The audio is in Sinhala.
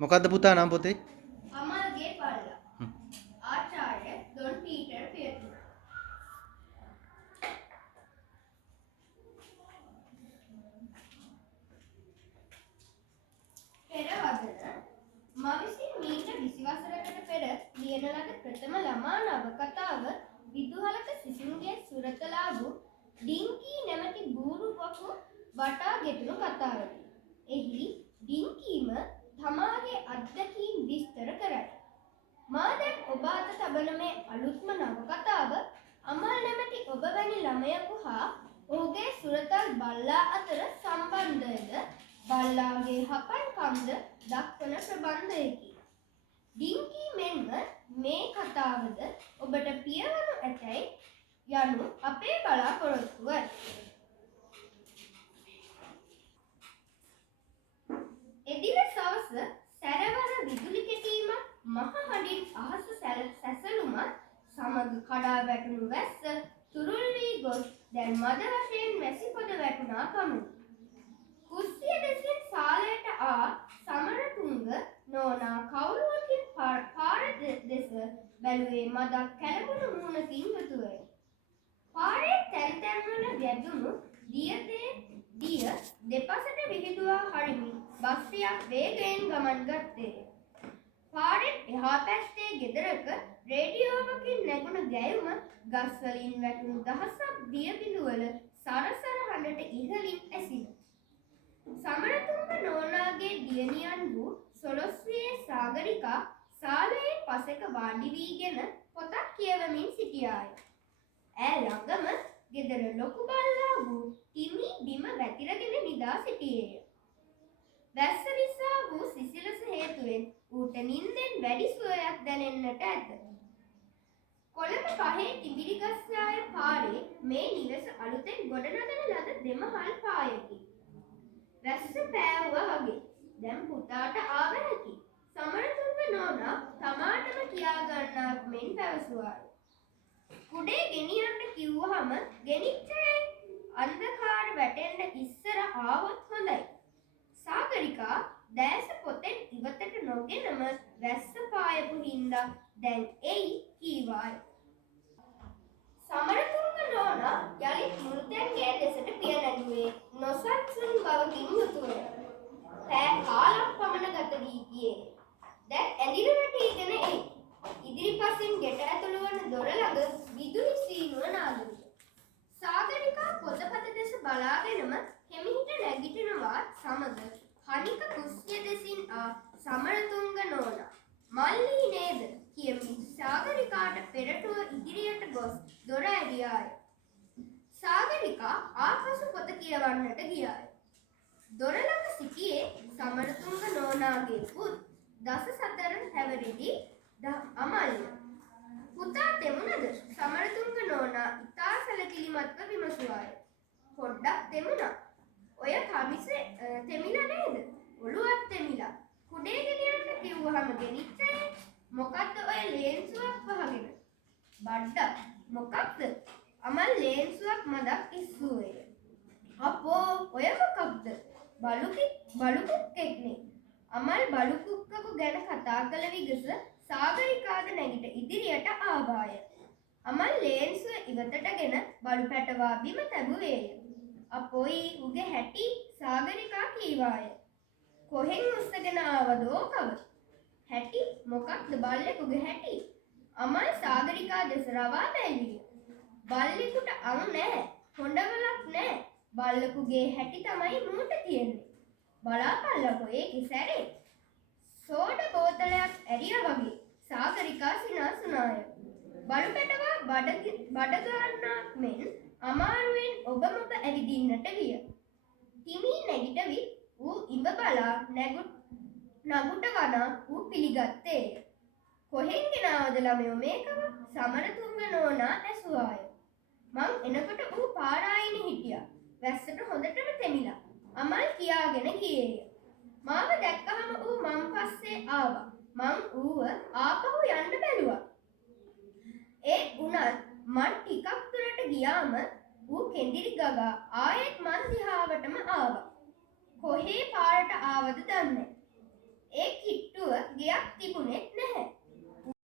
මොකද්ද පුතා නම් පොතේ? අමල්ගේ පල්ලා. ආචාර්ය ඩොන් පීටර් පියතුර. පෙරවදන මා විසින් මීට 20 වසරකට පෙර ලියන ලද ප්‍රථම ළමා නවකතාව විදුහලක සිසුන්ගේ සුරතලා වූ ඩිංකී නැමැති බූරු වකු වටා ගෙතුණු කතාවකි. එහි ඩිංකීම තමාගේ අත්දැකීම් විස්තර කරයි. මා දැන් ඔබ අත තබන මේ අලුත්ම නවකතාව අමල් නැමැති ඔබ වැනි ළමයෙකු හා ඔහුගේ සුරතල් බල්ලා අතර සම්බන්ධයද බල්ලාගේ හපන්කම්ද දක්වන ප්‍රබන්ධයකි. ඩිංකී මෙන්ම මේ කතාවද ඔබට පියවනු ඇතැයි යනු අපේ බලාපොරොත්තුවයි. එදින සවස සැරවර විදුලි කෙටීමත් මහ හඬින් අහස සැසලුමත් සමග කඩා වැටුණු වැස්ස තුරුල් වී ගොස් දැන් මද වශයෙන් වැසි පොද වැටුණා පමණි. කුස්සිය දෙසින් සාලයට ආ සමරතුංග නෝනා කවුරුවකින් පාර දෙස බැලුවේ මදක් කැළඹුණු මුහුණකින් යුතුවය. පාරේ තැන් තැන්වල ගැදුණු දිය දෙපසට විහිදුවා හරිමින් බස්රියක් වේගයෙන් ගමන් ගත්තේය. පාරෙන් එහා පැත්තේ ගෙදරක රේඩියෝවකින් නැගුණ ගැයුම ගස්වලින් වැටුණු දහසක් දිය බිඳුවල සරසර හඬට ඉහළින් ඇසිණ. සමරතුංග නෝනාගේ දියණියන් වූ සොළොස්වියේ සාගරිකා සාලයේ පසෙක වාඩි වීගෙන පොතක් කියවමින් සිටියාය. ඈ ළඟම ගෙදර ලොකු බල්ලා වූ ටිමි බිම වැතිරගෙන නිදා සිටියේය. වැස්ස නිසා වූ සිසිලස හේතුවෙන් ඌට නින්දෙන් වැඩි සුවයක් දැනෙන්නට ඇත. කොළඹ පහේ තිඹිරිගස්යාය පාරේ මේ නිවස අලුතෙන් ගොඩනගන ලද දෙමහල් පායකි. වැස්ස පෑවුවා වගේ දැන් පුතාට ආවැරකි. සමරතුංග නෝනා තමාටම කියා ගන්නාක් මෙන් පැවසුවාය. කුඩේ ගෙනියන්න කිව්වහම ගෙනිච්චේ අන්ධකාර වැටෙන්න ඉස්සර ආවොත් හොඳයි. සාගරිකා දැස පොතෙන් ඉවතට නොගෙනම වැස්ස පායපු හින්දා දැන් එයි කීවාය. සමරතුංග නෝනා යළිත් මෘතන්ගේ දෙසට පිය නැගුවේ නොසන්සුන් බවකින් යුතුවය. පෑ කාලක් පමණ ගත වී ගියේ. දැන් ඇඳිර වැටීගෙන එයි. ඉදිරිපසින් ගෙට ඇතුළු වන දොර ළඟ විදුලි සීනුව නාදුවිය. සාගරිකා පොතපත දෙස බලාගෙනම හෙමිහිට නැගිටිනවා සමග කණික කුස්සිය දෙසින් ආ සමරතුංග නෝනා මල්ලී නේද කියමින් සාගරිකාට පෙරටුව ඉදිරියට ගොස් දොර ඇරියාය. සාගරිකා ආපසු පොත කියවන්නට ගියාය. දොර ළඟ සිටියේ සමරතුංග නෝනාගේ පුත් දස සතර හැවිරිදි අමල්ය. පුතා තෙමුණද? සමරතුංග නෝනා ඉතා සැලකිලිමත්ව විමසුවාය. පොඩ්ඩක් තෙමුණා. ඔය කමිසේ තෙමිලා නේද? ඔළුවත් තෙමිලා. කුඩේ ගෙනියන්න කිව්වහම ගෙනිච්චේ. මොකද්ද ඔය ලේන්සුවක් වහගෙන? බඩක්. මොකක්ද? අමල් ලේන්සුවක් මදක් ඉස්සුවේය. අපෝ ඔය මොකක්ද? බලුකුක්ෙක්නේ. අමල් බලුකුක්කකු ගැන කතා කළ විගස සාගරිකාද නැගිට ඉදිරියට ආවාය. අමල් ලේන්සුව ඉවතටගෙන බලු පැටවා බිම තැබුවේය. අපොයි උගේ හැටි සාගරිකා කීවාය. කොහෙන් උස්සගෙන ආවදෝ කව? හැටි මොකක්ද බල්ලෙකුගේ හැටි? අමල් සාගරිකා දෙස රවා බැලුවේ. බල්ලෙකුට අං නැහැ, හොඬවලක් නැහැ. බල්ලෙකුගේ හැටි තමයි මූට තියෙන්නේ. බලාපල්ලකෝ ඒකේ සැරේ. සෝඩ බෝතලයක් ඇරියා වගේ සාගරිකා සිනාසුනාය. බලු පැටවා බඩ ගන්නාක් මෙන් අමාරුවෙන් ඔබ මොබ ඇවිදින්නට විය. තිමි නැගිටවි ඌ ඉඹ බලා නගුට වනා ඌ පිළිගත්තේය. කොහෙන් ගෙනාවද ළමයෝ මේකව? සමරතුංග නෝනා ඇසුවාය. මං එනකොට ඌ පාරායිනේ හිටියා. වැස්සට හොඳටම තෙමිලා. අමල් කියාගෙන ගියේය. මාව දැක්කහම ඌ මං පස්සේ ආවා. මං ඌව ආපහු යන්න බැලුවා. ඒ උනත් මං ටිකක් දුරට ගියාම ඌ කෙඳිරි ගගා ආයෙත් මං දිහාවටම ආවා. කොහේ පාරට ආවද දන්නේ